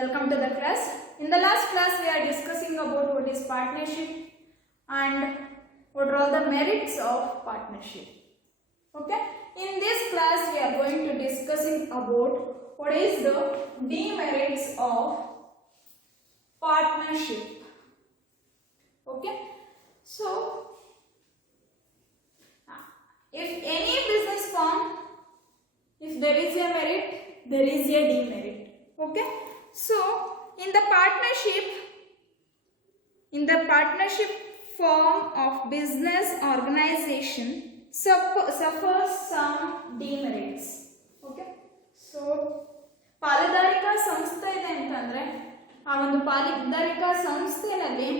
Welcome to the class. In the last class we are discussing about what is partnership and what are all the merits of partnership. Okay. In this class we are going to discussing about what is the demerits of partnership. Okay. So if any business firm, if there is a merit, there is a demerit. Okay. So in the partnership form of business organization suffers some demerits. Okay. So ಪಾಲುದಾರಿಕಾ ಸಂಸ್ಥೆ ಇದೆ ಅಂತಂದ್ರೆ ಆ ಒಂದು ಪಾಲುದಾರಿಕಾ ಸಂಸ್ಥೆಯಲ್ಲಿ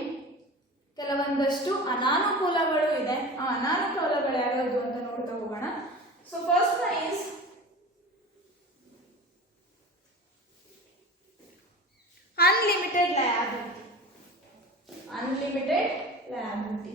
ಕೆಲವೊಂದಷ್ಟು ಅನಾನುಕೂಲಗಳು ಇದೆ. ಆ ಅನಾನುಕೂಲಗಳು ಯಾವ್ಯಾವುದು ಅಂತ ನೋಡ್ತಾ ಹೋಗೋಣ. So first one is unlimited liability. Unlimited liability.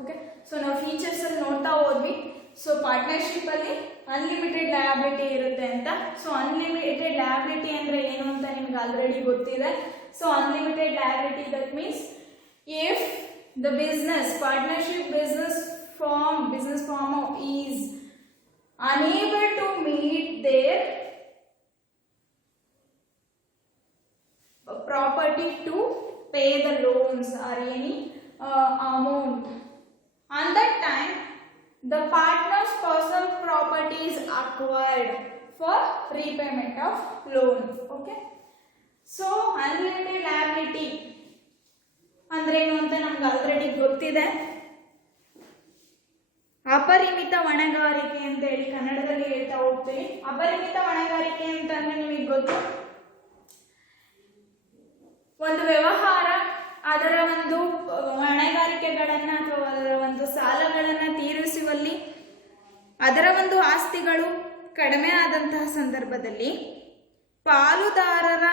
Okay, so ನಾವು ಫೀಚರ್ಸ್ ಅಲ್ಲಿ ನೋಡ್ತಾ ಹೋದ್ವಿ. ಸೊ ಪಾರ್ಟ್ನರ್ಶಿಪ್ ಅಲ್ಲಿ ಅನ್ಲಿಮಿಟೆಡ್ ಲಯಬಿಲಿಟಿ ಇರುತ್ತೆ ಅಂತ. ಸೊ ಅನ್ಲಿಮಿಟೆಡ್ ಲಯಬಿಲಿಟಿ ಅಂದ್ರೆ ಏನು ಅಂತ ನಿಮ್ಗೆ ಆಲ್ರೆಡಿ ಗೊತ್ತಿದೆ. So unlimited liability that means if the partnership business firm is unable to meet their property to pay the loans or any amount, on that time the partner's personal property is acquired for repayment of loan. Okay, so unlimited liability ಅಂದ್ರೇನು ಅಂತ ನಮ್ಗೆ already ಗೊತ್ತಿದೆ. ಅಪರಿಮಿತ ಹೊಣೆಗಾರಿಕೆ ಅಂತ ಹೇಳಿ ಕನ್ನಡದಲ್ಲಿ ಹೇಳ್ತಾ ಹೋಗ್ತೀವಿ. ಅಪರಿಮಿತ ಹೊಣೆಗಾರಿಕೆ ಅಂತಂದ್ರೆ ನಿಮಗೆ ಗೊತ್ತು, ಒಂದು ವ್ಯವಹಾರ ಅದರ ಒಂದು ಹೊಣೆಗಾರಿಕೆಗಳನ್ನ ಅಥವಾ ಅದರ ಒಂದು ಸಾಲಗಳನ್ನ ತೀರಿಸುವಲ್ಲಿ ಅದರ ಒಂದು ಆಸ್ತಿಗಳು ಕಡಿಮೆ ಆದಂತಹ ಸಂದರ್ಭದಲ್ಲಿ ಪಾಲುದಾರರ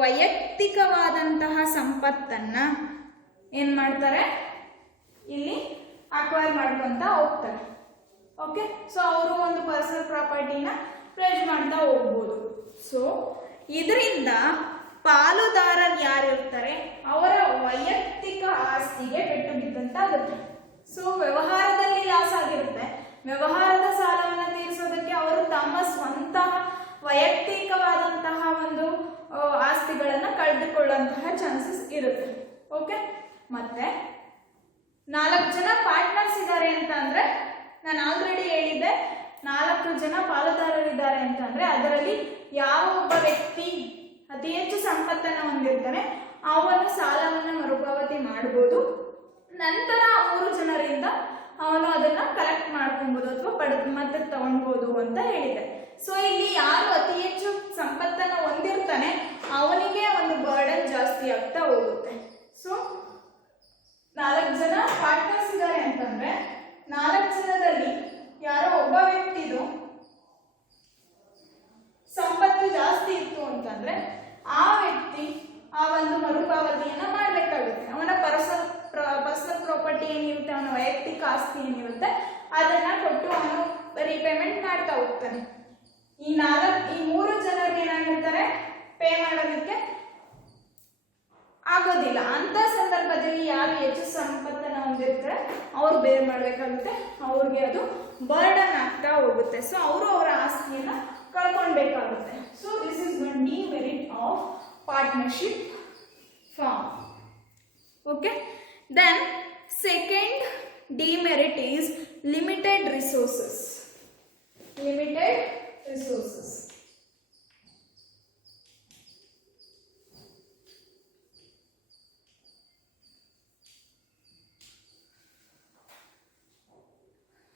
ವೈಯಕ್ತಿಕವಾದಂತಹ ಸಂಪತ್ತನ್ನ ಏನ್ ಮಾಡ್ತಾರೆ, ಇಲ್ಲಿ ಅಕ್ವೈರ್ ಮಾಡ್ಕೊಂತ ಹೋಗ್ತಾರೆ. ಓಕೆ, ಸೊ ಅವರು ಒಂದು ಪರ್ಸನಲ್ ಪ್ರಾಪರ್ಟಿನ ಪ್ಲೇಸ್ ಮಾಡ್ತಾ ಹೋಗ್ಬೋದು. ಸೊ ಇದರಿಂದ ಪಾಲುದಾರರು ಯಾರಿರ್ತಾರೆ ಅವರ ವೈಯಕ್ತಿಕ ಆಸ್ತಿಗೆ ಪೆಟ್ಟು ಬಿದ್ದಂತಾಗುತ್ತೆ. ಸೊ ವ್ಯವಹಾರದಲ್ಲಿ ಲಾಸ್ ಆಗಿರುತ್ತೆ. ವ್ಯವಹಾರದ ಸಾಲವನ್ನು ತೀರಿಸೋದಕ್ಕೆ ಅವರು ತಮ್ಮ ಸ್ವಂತ ವೈಯಕ್ತಿಕವಾದಂತಹ ಒಂದು ಆಸ್ತಿಗಳನ್ನ ಕಳೆದುಕೊಳ್ಳುವಂತಹ ಚಾನ್ಸಸ್ ಇರುತ್ತೆ. ಓಕೆ, ಮತ್ತೆ 4 ಜನ ಪಾರ್ಟ್ನರ್ಸ್ ಇದ್ದಾರೆ ಅಂತ ಅಂದ್ರೆ ನಾನು ಆಲ್ರೆಡಿ ಹೇಳಿದ್ದೆ, 4 ಜನ ಪಾಲುದಾರರಿದ್ದಾರೆ ಅಂತಂದ್ರೆ ಅದರಲ್ಲಿ ಯಾವ ಒಬ್ಬ ವ್ಯಕ್ತಿ ಅತಿ ಹೆಚ್ಚು ಸಂಪತ್ತನ್ನ ಹೊಂದಿರ್ತಾನೆ ಅವನು ಸಾಲವನ್ನು ಮರುಪಾವತಿ ಮಾಡಬಹುದು. ನಂತರ 3 ಜನರಿಂದ ಅವನು ಅದನ್ನ ಕಲೆಕ್ಟ್ ಮಾಡ್ಕೊಬಹುದು ಅಥವಾ ಮತ್ತೆ ತಗೊಳ್ಬಹುದು ಅಂತ ಹೇಳಿದೆ. ಸೊ ಇಲ್ಲಿ ಯಾರು ಅತಿ ಹೆಚ್ಚು ಸಂಪತ್ತನ್ನ ಹೊಂದಿರ್ತಾನೆ ಅವನಿಗೆ ಒಂದು ಬರ್ಡನ್ ಜಾಸ್ತಿ ಆಗ್ತಾ ಹೋಗುತ್ತೆ. ಸೊ 4 ಜನ ಪಾರ್ಟ್ನರ್ಸ್ ಇದ್ದಾರೆ ಅಂತಂದ್ರೆ 4 ಜನದಲ್ಲಿ ಯಾರೋ ಒಬ್ಬ ವ್ಯಕ್ತಿದು ಸಂಪತ್ತು ಜಾಸ್ತಿ ಇತ್ತು ಅಂತಂದ್ರೆ ಆ ವ್ಯಕ್ತಿ ಆ ಒಂದು ಮರುಪಾವತಿಯನ್ನ ಮಾಡಬೇಕಾಗುತ್ತೆ. ಅವನ ಪರ್ಸನಲ್ ಪ್ರಾಪರ್ಟಿ ಏನಿರುತ್ತೆ, ಅವನ ವೈಯಕ್ತಿಕ ಆಸ್ತಿ ಏನಿರುತ್ತೆ ಅದನ್ನ ಕೊಟ್ಟು ಅವನು ರೀಪೇಮೆಂಟ್ ಮಾಡ್ತಾ ಹೋಗ್ತಾನೆ. ಈ 3 ಜನರು ಏನಾಗಿರ್ತಾರೆ, ಪೇ ಮಾಡೋದಕ್ಕೆ ಆಗೋದಿಲ್ಲ. ಅಂತ ಸಂದರ್ಭದಲ್ಲಿ ಯಾರು ಹೆಚ್ಚು ಸಂಪತ್ತನ್ನು ಹೊಂದಿರ್ತಾರೆ ಅವ್ರು ಬೇರ್ ಮಾಡಬೇಕಾಗುತ್ತೆ, ಅವ್ರಿಗೆ ಅದು ಬರ್ಡನ್ ಆಗ್ತಾ ಹೋಗುತ್ತೆ. ಸೊ ಅವರು ಅವರ ಆಸ್ತಿಯನ್ನ ಕಳ್ಕೊಳ್ಬೇಕಾಗುತ್ತೆ. So this is one demerit of partnership firm. Okay, then second demerit is limited resources. Limited resources.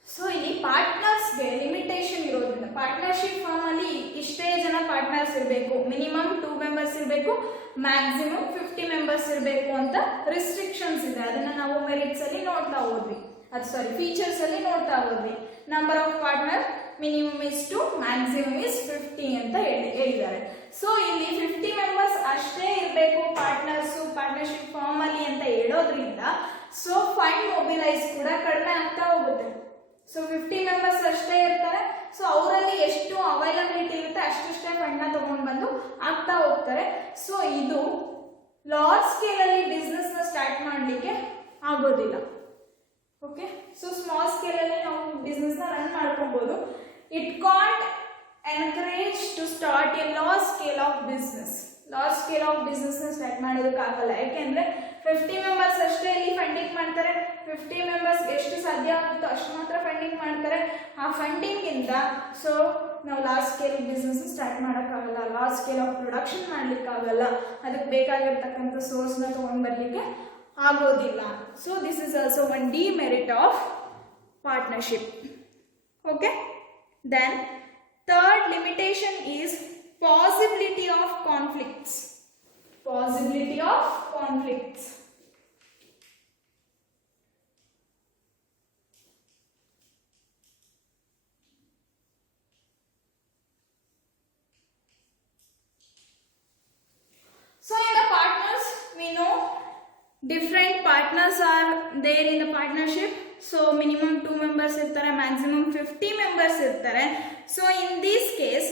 So ಇಲ್ಲಿ ಪಾರ್ಟ್ನರ್ಸ್ಗೆ ಲಿಮಿಟೇಷನ್ ಇರೋದ್ರಿಂದ ಪಾರ್ಟ್ನರ್ಶಿಪ್ ಫಾರ್ಮ್ ಅಲ್ಲಿ ಇಷ್ಟೇ ಜನ ಪಾರ್ಟ್ನರ್ಸ್ ಇರಬೇಕು, ಮಿನಿಮಮ್ 2 ಮೆಂಬರ್ಸ್ ಇರಬೇಕು, ಮ್ಯಾಕ್ಸಿಮಮ್ 50 ಮೆಂಬರ್ಸ್ ಇರಬೇಕು ಅಂತ ರಿಸ್ಟ್ರಿಕ್ಷನ್ಸ್ ಇದೆ. ಅದನ್ನ ನಾವು ಮೆರಿಟ್ಸ್ ಅಲ್ಲಿ ನೋಡ್ತಾ ಹೋದ್ವಿ, ಫೀಚರ್ಸ್ ಅಲ್ಲಿ ನೋಡ್ತಾ ಹೋದ್ವಿ. Number of partner minimum is 2, maximum is 50 ಅಂತ ಹೇಳಿದ್ದಾರೆ. ಸೊ ಇಲ್ಲಿ 50 ಮೆಂಬರ್ಸ್ ಅಷ್ಟೇ ಇರಬೇಕು ಪಾರ್ಟ್ನರ್ಶಿಪ್ ಫಾರ್ಮ್ ಅಲ್ಲಿ ಅಂತ ಹೇಳೋದ್ರಿಂದ ಸೊ ಫಂಡ್ ಮೊಬಿಲೈಸ್ ಕೂಡ ಕಡಿಮೆ ಆಗ್ತಾ ಹೋಗುತ್ತೆ. ಸೊ 50 ಮೆಂಬರ್ಸ್ ಅಷ್ಟೇ ಇರ್ತಾರೆ. ಸೊ ಅವರಲ್ಲಿ ಎಷ್ಟು ಅವೈಲಬಿಲಿಟಿ ಇರುತ್ತೆ ಅಷ್ಟಷ್ಟೇ ಫಂಡ್ನ ತಗೊಂಡು ಬಂದು ಆಗ್ತಾ ಹೋಗ್ತಾರೆ. ಸೊ ಇದು ಲಾರ್ಜ್ ಸ್ಕೇಲಲ್ಲಿ ಬಿಸ್ನೆಸ್ನ ಸ್ಟಾರ್ಟ್ ಮಾಡಲಿಕ್ಕೆ ಆಗೋದಿಲ್ಲ. ಓಕೆ, ಸೊ ಸ್ಮಾಲ್ ಸ್ಕೇಲಲ್ಲಿ ನಾವು ಬಿಸ್ನೆಸ್ನ ರನ್ ಮಾಡ್ಕೊಬೋದು. It can't encourage to start a large scale of business. Large scale of ಬಿಸ್ನೆಸ್ನ ಸ್ಟಾರ್ಟ್ ಮಾಡೋದಕ್ಕಾಗಲ್ಲ. ಯಾಕೆಂದರೆ 50 ಮೆಂಬರ್ಸ್ ಅಷ್ಟೇ ಇಲ್ಲಿ ಫಂಡಿಂಗ್ ಮಾಡ್ತಾರೆ. 50 ಮೆಂಬರ್ಸ್ಗೆ ಎಷ್ಟು ಸಾಧ್ಯ ಆಗುತ್ತೋ ಅಷ್ಟು ಮಾತ್ರ ಫಂಡಿಂಗ್ ಮಾಡ್ತಾರೆ. ಆ ಫಂಡಿಂಗಿಂದ ಸೊ ನಾವು ಲಾರ್ಜ್ ಸ್ಕೇಲ್ ಬಿಸ್ನೆಸ್ ಸ್ಟಾರ್ಟ್ ಮಾಡೋಕ್ಕಾಗಲ್ಲ, ಲಾರ್ಜ್ ಸ್ಕೇಲ್ ಆಫ್ ಪ್ರೊಡಕ್ಷನ್ ಮಾಡಲಿಕ್ಕಾಗಲ್ಲ, ಅದಕ್ಕೆ ಬೇಕಾಗಿರ್ತಕ್ಕಂಥ ಸೋರ್ಸ್ನ ತೊಗೊಂಡು ಬರಲಿಕ್ಕೆ ಆಗೋದಿಲ್ಲ. So this is also one demerit of partnership. Okay, then third limitation is possibility of conflicts. Possibility of conflicts. So in the partners, we know different partners are there in the partnership. So minimum 2 members irtare, maximum 50 members irtare. So in this case,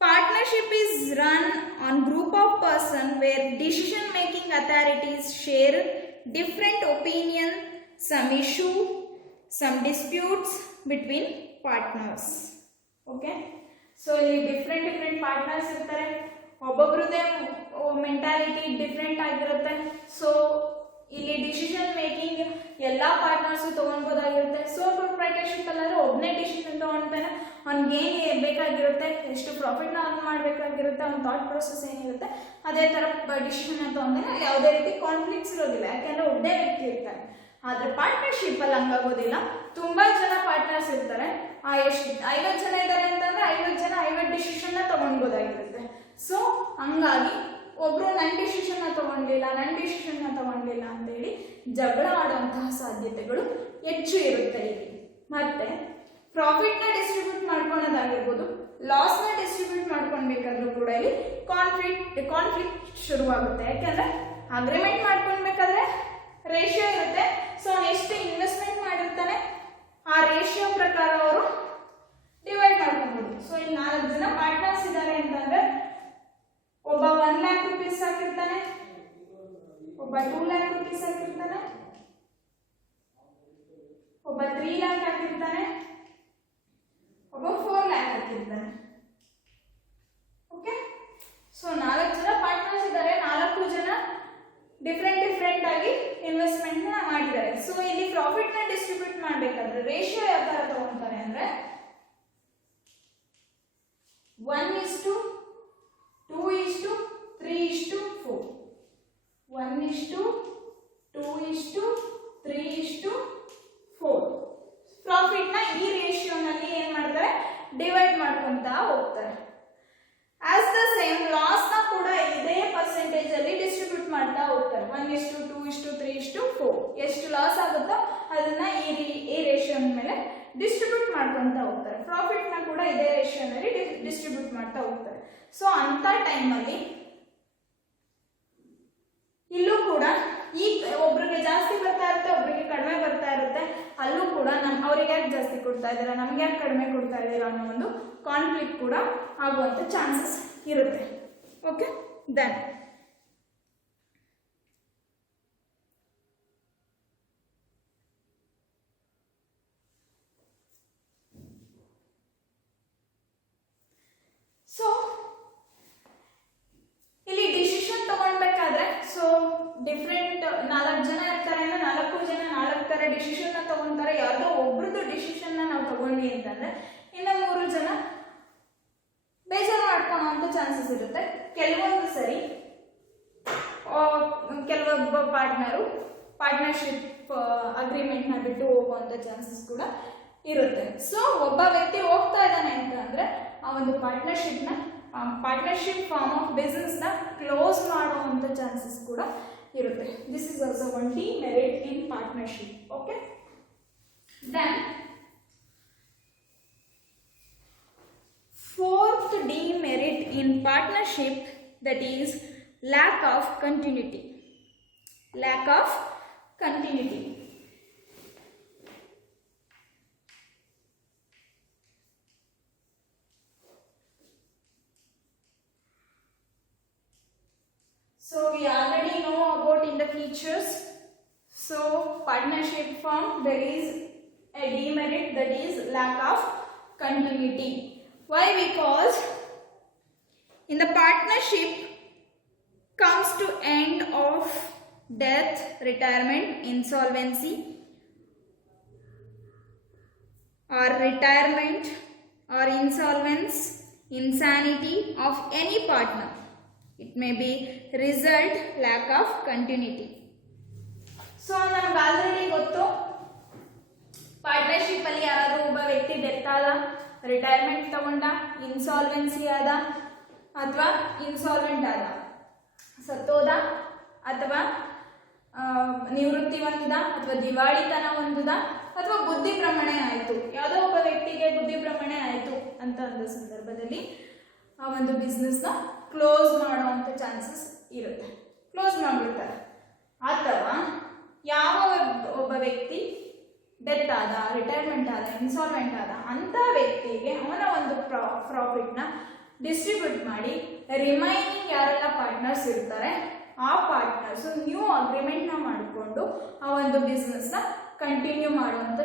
partnership is run on group of person where decision making authorities share different opinion, some issue, some disputes between partners. Okay, so ಇಲ್ಲಿ different partners ಇರ್ತಾರೆ. ಒಬ್ಬೊಬ್ರದೇ mentality different ಆಗಿರುತ್ತೆ. So ಇಲ್ಲಿ decision making ಎಲ್ಲ partners ತೊಗೊಳ್ಬೋದಾಗಿರುತ್ತೆ. ಸೋಲ್ proprietorship ಅಲ್ಲಾದ್ರೆ ಒಬ್ಬನೇ decision ತೊಗೊಳ್ತಾನೆ. ಅವ್ನಿಗೆ ಏನು ಬೇಕಾಗಿರುತ್ತೆ, ಎಷ್ಟು ಪ್ರಾಫಿಟ್ನ ಅರ್ನ್ ಮಾಡಬೇಕಾಗಿರುತ್ತೆ, ಅವ್ನ ಥಾಟ್ ಪ್ರೊಸೆಸ್ ಏನಿರುತ್ತೆ ಅದೇ ಥರ ಡಿಸಿಷನ್ ಅಂತ ತೊಗೊಂಡಾಗ ಯಾವುದೇ ರೀತಿ ಕಾನ್ಫ್ಲಿಕ್ಟ್ಸ್ ಇರೋದಿಲ್ಲ. ಯಾಕೆಂದರೆ ಒಬ್ಬನೇ ವ್ಯಕ್ತಿ ಇರ್ತಾರೆ. ಆದರೆ ಪಾರ್ಟ್ನರ್ಶಿಪ್ಪಲ್ಲಿ ಹಂಗಾಗೋದಿಲ್ಲ. ತುಂಬ ಜನ ಪಾರ್ಟ್ನರ್ಸ್ ಇರ್ತಾರೆ. ಎಷ್ಟು 50 ಜನ ಇದ್ದಾರೆ ಅಂತಂದರೆ 50 ಜನ 50 ಡಿಸಿಷನ್ನ ತೊಗೊಳ್ಬೋದಾಗಿರುತ್ತೆ. ಸೊ ಹಂಗಾಗಿ ಒಬ್ರು ನನ್ನ ಡಿಸಿಷನ್ನ ತಗೊಂಡಿಲ್ಲ ಅಂತೇಳಿ ಜಗಳ ಆಡುವಂತಹ ಸಾಧ್ಯತೆಗಳು ಹೆಚ್ಚು ಇರುತ್ತೆ ಇಲ್ಲಿ. ಮತ್ತೆ ಪ್ರಾಫಿಟ್ನ ಡಿಸ್ಟ್ರಿಬ್ಯೂಟ್ ಮಾಡ್ಕೊಳೋದಾಗಿರ್ಬೋದು, ಲಾಸ್ನ ಡಿಸ್ಟ್ರಿಬ್ಯೂಟ್ ಮಾಡ್ಕೊಳ್ಬೇಕಾದ್ರೂ ಕೂಡ ಇಲ್ಲಿ ಕಾನ್ಫ್ಲಿಕ್ಟ್ ಶುರುವಾಗುತ್ತೆ. ಯಾಕೆಂದ್ರೆ ಅಗ್ರಿಮೆಂಟ್ ಮಾಡ್ಕೊಳ್ಬೇಕಾದ್ರೆ ರೇಷಿಯೋ ಇರುತ್ತೆ. ಸೊ ಎಷ್ಟು ಇನ್ವೆಸ್ಟ್ಮೆಂಟ್ ಮಾಡಿರ್ತಾನೆ ಆ ರೇಷಿಯೋ ಪ್ರಕಾರ ಅವರು ಡಿವೈಡ್ ಮಾಡ್ಕೊಬೋದು. ಸೊ ಇಲ್ಲಿ 4 ಜನ ಪಾರ್ಟ್ನರ್ಸ್ ಇದ್ದಾರೆ ಅಂತಂದ್ರೆ ಒಬ್ಬ 1 lakh rupees ಹಾಕಿರ್ತಾನೆ, ಒಬ್ಬ 2 lakh rupees ಹಾಕಿರ್ತಾನೆ, ಒಬ್ಬ 3 lakh ಹಾಕಿರ್ತಾನೆ, ಒಬ್ಬ 4 lakh ಹಾಕಿರ್ತಾನೆ. ಓಕೆ, ಸೊ 4 ಜನ ಪಾರ್ಟ್ನರ್ಸ್ ಇದ್ದಾರೆ. 4 ಜನ ಡಿಫ್ರೆಂಟ್ ಆಗಿ ಇನ್ವೆಸ್ಟ್ಮೆಂಟ್ ನ ಮಾಡಿದ್ದಾರೆ. ಸೊ ಇಲ್ಲಿ ಪ್ರಾಫಿಟ್ ನ ಡಿಸ್ಟ್ರಿಬ್ಯೂಟ್ ಮಾಡಬೇಕಾದ್ರೆ ರೇಷಿಯೋ ಯಾವ ತರ ತಗೊಂತಾರೆ ಅಂದ್ರೆ 1:2, 2:3:4. 1:2, 3:4 ಪ್ರಾಫಿಟ್ ನ ಈ ರೇಷಿಯೋನಲ್ಲಿ ಏನ್ ಮಾಡ್ತಾರೆ, ಡಿವೈಡ್ ಮಾಡ್ಕೊಂತ ಹೋಗ್ತಾರೆ. ಆಸ್ ದ ಸೇಮ್ ಲಾಸ್ ನ ಕೂಡ ಇದೇ ಪರ್ಸೆಂಟೇಜ್ ಅಲ್ಲಿ ಡಿಸ್ಟ್ರಿಬ್ಯೂಟ್ ಮಾಡ್ತಾ ಹೋಗ್ತಾರೆ. 1:2, 3:4 ಎಷ್ಟು ಲಾಸ್ ಆಗುತ್ತೋ ಅದನ್ನ ಈ ರೇಷಿಯೋ ಮೇಲೆ ಡಿಸ್ಟ್ರಿಬ್ಯೂಟ್ ಮಾಡ್ಕೊಂತ ಹೋಗ್ತಾರೆ. ಪ್ರಾಫಿಟ್ ನ ಕೂಡ ಇದೇ ರೇಷಿಯೋನಲ್ಲಿ ಡಿಸ್ಟ್ರಿಬ್ಯೂಟ್ ಮಾಡ್ತಾ ಹೋಗ್ತಾರೆ. ಸೊ ಅಂತ ಟೈಮಲ್ಲಿ ಇಲ್ಲೂ ಕೂಡ ಈ ಒಬ್ರಿಗೆ ಜಾಸ್ತಿ ಬರ್ತಾ ಇರುತ್ತೆ, ಒಬ್ರಿಗೆ ಕಡಿಮೆ ಬರ್ತಾ ಇರುತ್ತೆ. ಅಲ್ಲೂ ಕೂಡ ಅವ್ರಿಗೆ ಯಾಕೆ ಜಾಸ್ತಿ ಕೊಡ್ತಾ ಇದ್ದೀರಾ, ನಮ್ಗೆ ಯಾಕೆ ಕಡಿಮೆ ಕೊಡ್ತಾ ಇದ್ದೀರಾ ಅನ್ನೋ ಒಂದು ಕಾನ್ಫ್ಲಿಕ್ಟ್ ಕೂಡ ಆಗುವಂಥ ಚಾನ್ಸಸ್ ಇರುತ್ತೆ. ಓಕೆ, ದೆನ್ ಸೊ ಇಲ್ಲಿ ಡಿಸಿಷನ್ ತಗೊಳ್ಬೇಕಾದ್ರೆ ಸೊ ಡಿಫ್ರೆಂಟ್ 4 ಜನ ಇರ್ತಾರೆ ಅಂದ್ರೆ 4 ಜನ 4 ತರ ಡಿಸಿಷನ್ ನ ತಗೊಂತಾರೆ. ಯಾರ್ದೋ ಒಬ್ರದ್ದು ಡಿಸಿಷನ್ ನಾವು ತಗೊಂಡ್ವಿ ಅಂತಂದ್ರೆ ಇನ್ನು 3 ಜನ ಬೇಜಾರು ಮಾಡ್ಕೊಳ್ಳೋ ಚಾನ್ಸಸ್ ಇರುತ್ತೆ. ಕೆಲವೊಂದು ಸರಿ ಕೆಲವೊಬ್ಬ ಪಾರ್ಟ್ನರ್ಶಿಪ್ ಅಗ್ರಿಮೆಂಟ್ ನ ಬಿಟ್ಟು ಹೋಗುವಂತ ಚಾನ್ಸಸ್ ಕೂಡ ಇರುತ್ತೆ. ಸೊ ಒಬ್ಬ ವ್ಯಕ್ತಿ ಹೋಗ್ತಾ ಇದ್ದಾನೆ ಅಂತ ಅಂದ್ರೆ ಆ ಒಂದು ಪಾರ್ಟ್ನರ್ಶಿಪ್ ಫಾರ್ಮ್ ಆಫ್ ಬಿಸ್ನೆಸ್ ನ ಕ್ಲೋಸ್ ಮಾಡುವಂತ ಚಾನ್ಸಸ್ ಕೂಡ ಇರುತ್ತೆ. This is also one demerit in partnership. Okay, then fourth demerit in partnership, that is lack of continuity. Lack of continuity. So we already know about in the features. So partnership firm, there is a demerit, that is lack of continuity. Why? Because in the partnership comes to end of death, retirement, insolvency, or retirement or insolvency, insanity of any partner. It may be result lack of continuity. So ನಮ್ಗೆ already ಗೊತ್ತು, partnership ಅಲ್ಲಿ ಯಾರಾದರೂ ಒಬ್ಬ ವ್ಯಕ್ತಿ death ಆದ, retirement ತಗೊಂಡ, insolvency ಆದ ಅಥವಾ ಇನ್ಸಾಲ್ವೆಂಟ್ ಆದ, ಸತ್ತೋದ ಅಥವಾ ನಿವೃತ್ತಿ ಹೊಂದಿದ ಅಥವಾ ದಿವಾಳಿತನ ಹೊಂದಿದ ಅಥವಾ ಬುದ್ಧಿ ಭ್ರಮಣೆ ಆಯಿತು, ಯಾವುದೋ ಒಬ್ಬ ವ್ಯಕ್ತಿಗೆ ಬುದ್ಧಿ ಭ್ರಮಣೆ ಆಯಿತು ಅಂತ ಅಂದ ಸಂದರ್ಭದಲ್ಲಿ ಆ ಒಂದು ಬಿಸ್ನೆಸ್ನ ಕ್ಲೋಸ್ ಮಾಡುವಂಥ ಚಾನ್ಸಸ್ ಇರುತ್ತೆ, ಕ್ಲೋಸ್ ಮಾಡಿಬಿಡ್ತಾರೆ. ಅಥವಾ ಯಾವ ಒಬ್ಬ ವ್ಯಕ್ತಿ ಡೆತ್ ಆದ, ರಿಟೈರ್ಮೆಂಟ್ ಆದ, ಇನ್ಸಾಲ್ವೆಂಟ್ ಆದ ಅಂಥ ವ್ಯಕ್ತಿಗೆ ಅವನ ಒಂದು ಪ್ರಾಫಿಟ್ನ ಡಿಸ್ಟ್ರಿಬ್ಯೂಟ್ ಮಾಡಿ ರಿಮೈನಿಂಗ್ ಯಾರೆಲ್ಲ ಪಾರ್ಟ್ನರ್ಸ್ ಇರ್ತಾರೆ ಆ ಪಾರ್ಟ್ನರ್ಸು ನ್ಯೂ ಅಗ್ರಿಮೆಂಟ್ನ ಮಾಡಿಕೊಂಡು ಆ ಒಂದು ಬಿಸ್ನೆಸ್ನ ಕಂಟಿನ್ಯೂ ಮಾಡುವಂಥ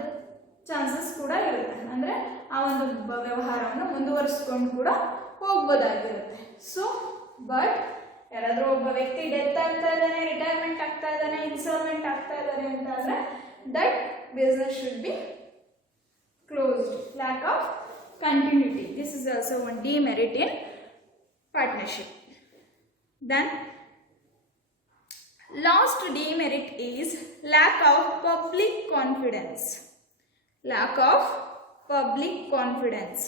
ಚಾನ್ಸಸ್ ಕೂಡ ಇರುತ್ತೆ. ಅಂದರೆ ಆ ಒಂದು ವ್ಯವಹಾರವನ್ನು ಮುಂದುವರಿಸ್ಕೊಂಡು ಕೂಡ ಹೋಗ್ಬೋದಾಗಿರುತ್ತೆ. ಸೊ ಬಟ್ ಯಾರಾದರೂ ಒಬ್ಬ ವ್ಯಕ್ತಿ ಡೆತ್ ಆಗ್ತಾ ಇದ್ದಾನೆ, ರಿಟೈರ್ಮೆಂಟ್ ಆಗ್ತಾ ಇದ್ದಾನೆ, ಇನ್ಸಾಲ್ವೆಂಟ್ ಆಗ್ತಾ ಇದ್ದಾನೆ ಅಂತ ಅಂದರೆ that business should be closed, lack of continuity. This is also one demerit in partnership. Then last demerit is lack of public confidence. Lack of public confidence.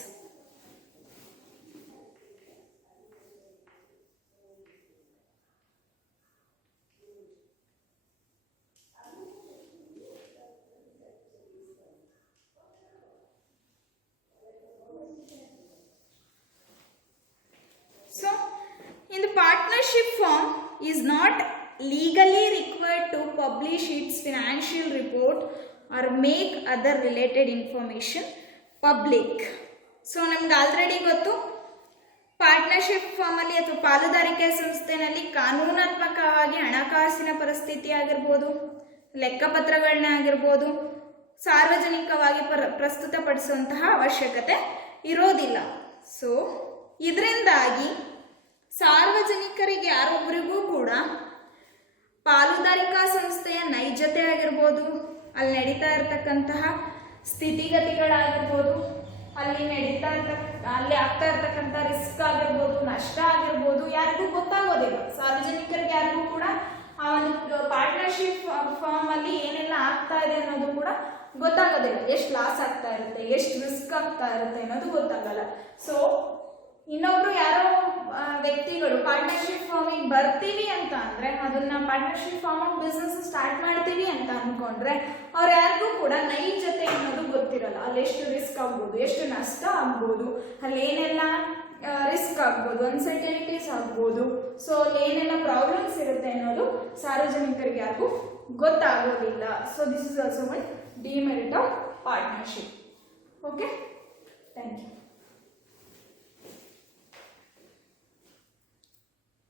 So, in the partnership firm is not legally required to publish its financial report or make other related information public. So, ನಮ್ಗೆ already ಗೊತ್ತು, partnership ಫಾರ್ಮಲ್ಲಿ ಅಥವಾ ಪಾಲುದಾರಿಕೆ ಸಂಸ್ಥೆಯಲ್ಲಿ ಕಾನೂನಾತ್ಮಕವಾಗಿ ಹಣಕಾಸಿನ ಪರಿಸ್ಥಿತಿ ಆಗಿರ್ಬೋದು, ಲೆಕ್ಕಪತ್ರಗಳನ್ನ ಆಗಿರ್ಬೋದು ಸಾರ್ವಜನಿಕವಾಗಿ ಪ್ರಸ್ತುತಪಡಿಸುವಂತಹ ಅವಶ್ಯಕತೆ ಇರೋದಿಲ್ಲ. ಸೊ ಇದರಿಂದಾಗಿ ಸಾರ್ವಜನಿಕರಿಗೆ ಯಾರೊಬ್ಬರಿಗೂ ಕೂಡ ಪಾಲುದಾರಿಕಾ ಸಂಸ್ಥೆಯ ನೈಜತೆ ಆಗಿರ್ಬೋದು, ಅಲ್ಲಿ ನಡೀತಾ ಇರತಕ್ಕಂತಹ ಸ್ಥಿತಿಗತಿಗಳಾಗಿರ್ಬೋದು, ಅಲ್ಲಿ ಆಗ್ತಾ ಇರ್ತಕ್ಕಂಥ ರಿಸ್ಕ್ ಆಗಿರ್ಬೋದು, ನಷ್ಟ ಆಗಿರ್ಬೋದು ಯಾರಿಗೂ ಗೊತ್ತಾಗೋದಿಲ್ಲ. ಸಾರ್ವಜನಿಕರಿಗೆ ಯಾರಿಗೂ ಕೂಡ ಆ ಒಂದು ಪಾರ್ಟ್ನರ್ಶಿಪ್ ಫಾರ್ಮ್ ಅಲ್ಲಿ ಏನೆಲ್ಲ ಆಗ್ತಾ ಇದೆ ಅನ್ನೋದು ಕೂಡ ಗೊತ್ತಾಗೋದಿಲ್ಲ. ಎಷ್ಟು ಲಾಸ್ ಆಗ್ತಾ ಇರುತ್ತೆ, ಎಷ್ಟು ರಿಸ್ಕ್ ಆಗ್ತಾ ಇರುತ್ತೆ ಅನ್ನೋದು ಗೊತ್ತಾಗಲ್ಲ. ಸೊ ಇನ್ನೊಬ್ರು ಯಾರೋ ವ್ಯಕ್ತಿಗಳು ಪಾರ್ಟ್ನರ್ಶಿಪ್ ಫಾರ್ಮಿಗೆ ಬರ್ತೀವಿ ಅಂತ ಅಂದ್ರೆ, ಅದನ್ನ partnership form of business start ಮಾಡ್ತೀವಿ ಅಂತ ಅನ್ಕೊಂಡ್ರೆ ಅವ್ರು ಯಾರಿಗೂ ಕೂಡ ನೈಜತೆ ಅನ್ನೋದು ಗೊತ್ತಿರಲ್ಲ. ಅಲ್ಲಿ ಎಷ್ಟು ರಿಸ್ಕ್ ಆಗ್ಬೋದು, ಎಷ್ಟು ನಷ್ಟ ಆಗ್ಬೋದು, ಅಲ್ಲಿ ಏನೆಲ್ಲ ರಿಸ್ಕ್ ಆಗ್ಬೋದು, ಅನ್ಸರ್ಟನಿಟೀಸ್ ಆಗ್ಬೋದು, ಸೊ ಅಲ್ಲಿ ಏನೆಲ್ಲ ಪ್ರಾಬ್ಲಮ್ಸ್ ಇರುತ್ತೆ ಅನ್ನೋದು ಸಾರ್ವಜನಿಕರಿಗೆ ಯಾರಿಗೂ ಗೊತ್ತಾಗೋದಿಲ್ಲ. So this is also one demerit of partnership. Okay, thank you.